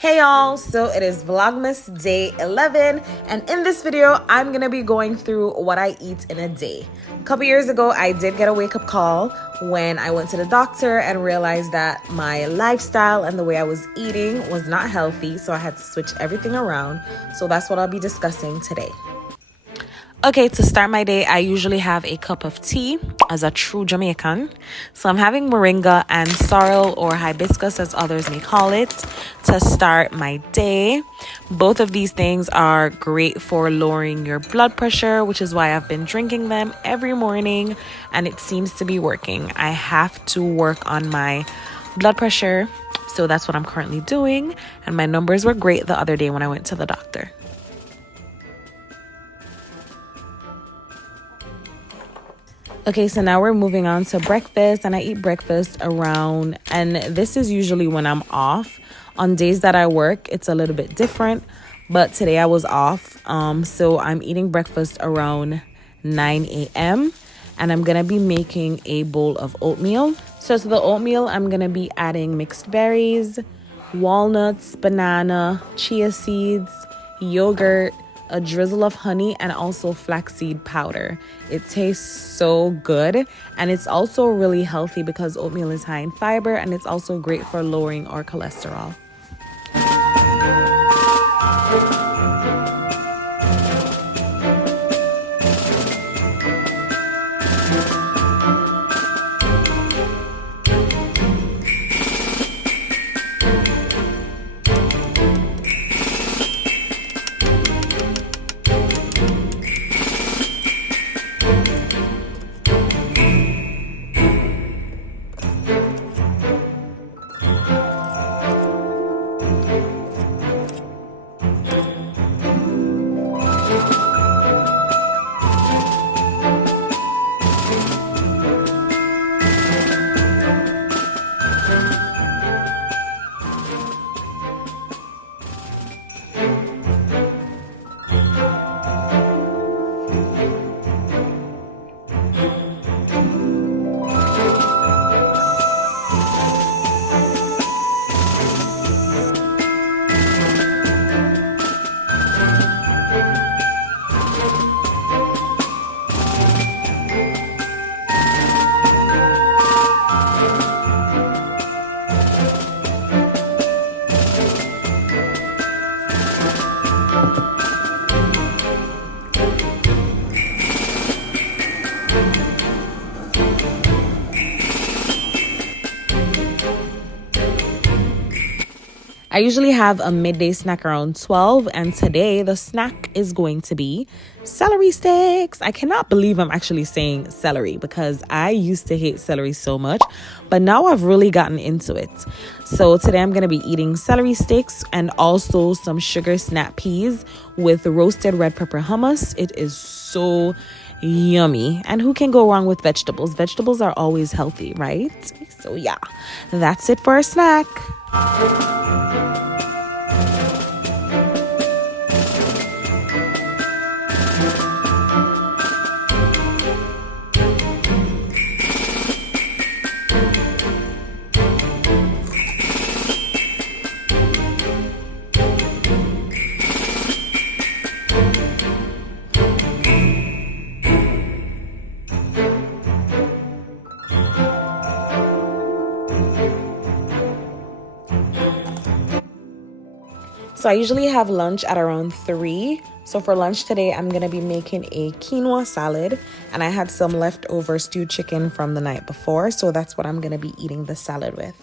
Hey y'all, so it is Vlogmas day 11, and in this video I'm gonna be going through what I eat in a day. A couple years ago I did get a wake-up call when I went to the doctor and realized that my lifestyle and the way I was eating was not healthy, so I had to switch everything around. So that's what I'll be discussing today. Okay, to start my day, I usually have a cup of tea as a true Jamaican. So I'm having moringa and sorrel, or hibiscus as others may call it, to start my day. Both of these things are great for lowering your blood pressure, which is why I've been drinking them every morning, and it seems to be working. I have to work on my blood pressure, so that's what I'm currently doing, and my numbers were great the other day when I went to the doctor. Okay, so now we're moving on to breakfast, and I eat breakfast around, and this is usually when I'm off. On days that I work, it's a little bit different, but today I was off, so I'm eating breakfast around 9 a.m. and I'm gonna be making a bowl of oatmeal. So to the oatmeal, I'm gonna be adding mixed berries, walnuts, banana, chia seeds, yogurt, a drizzle of honey, and also flaxseed powder. It tastes so good, and it's also really healthy because oatmeal is high in fiber, and it's also great for lowering our cholesterol. I usually have a midday snack around 12, and today the snack is going to be celery sticks. I cannot believe I'm actually saying celery because I used to hate celery so much, but now I've really gotten into it. So today I'm going to be eating celery sticks and also some sugar snap peas with roasted red pepper hummus. It is so yummy, and who can go wrong with vegetables? Vegetables are always healthy, right? So yeah, that's it for a snack. So I usually have lunch at around 3. So for lunch today, I'm going to be making a quinoa salad. And I had some leftover stewed chicken from the night before. So that's what I'm going to be eating the salad with.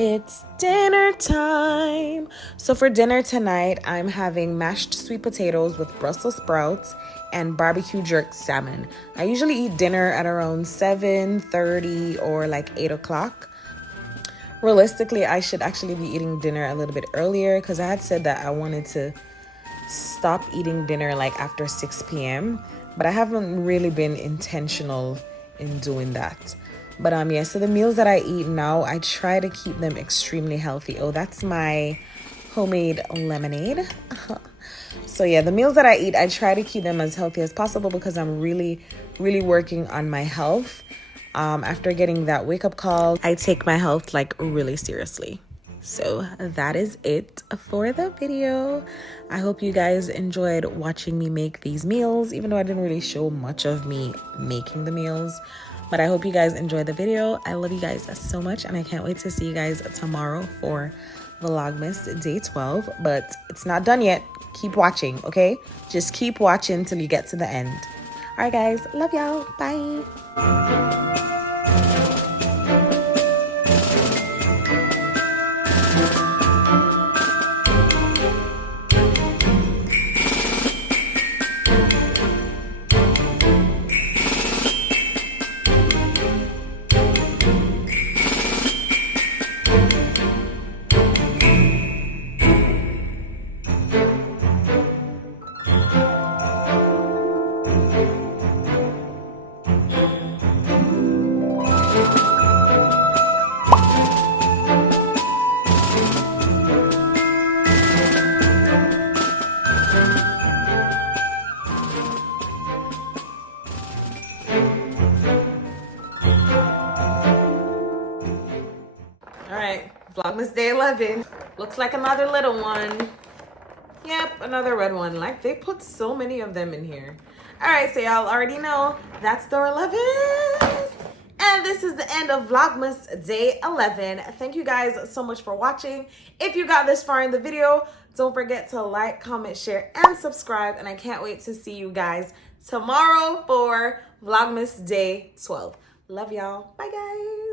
It's dinner time. So for dinner tonight, I'm having mashed sweet potatoes with Brussels sprouts and barbecue jerk salmon. I usually eat dinner at around 7:30 or like 8 o'clock. Realistically, I should actually be eating dinner a little bit earlier because I had said that I wanted to stop eating dinner like after 6 p.m. But I haven't really been intentional in doing that. But yeah, so the meals that I eat now, I try to keep them extremely healthy. Oh, that's my homemade lemonade. So yeah, the meals that I eat, I try to keep them as healthy as possible because I'm really working on my health. After getting that wake-up call, I take my health like really seriously. So that is it for the video. I hope you guys enjoyed watching me make these meals, even though I didn't really show much of me making the meals. But I hope you guys enjoyed the video. I love you guys so much, and I can't wait to see you guys tomorrow for Vlogmas Day 12. But it's not done yet. Keep watching, okay? Just keep watching till you get to the end. All right, guys. Love y'all. Bye. Vlogmas Day 11. Looks like another little one. Yep, another red one. Like, they put so many of them in here. All right, so y'all already know that's door 11. And this is the end of Vlogmas Day 11. Thank you guys so much for watching. If you got this far in the video, don't forget to like, comment, share, and subscribe. And I can't wait to see you guys tomorrow for Vlogmas Day 12. Love y'all. Bye, guys.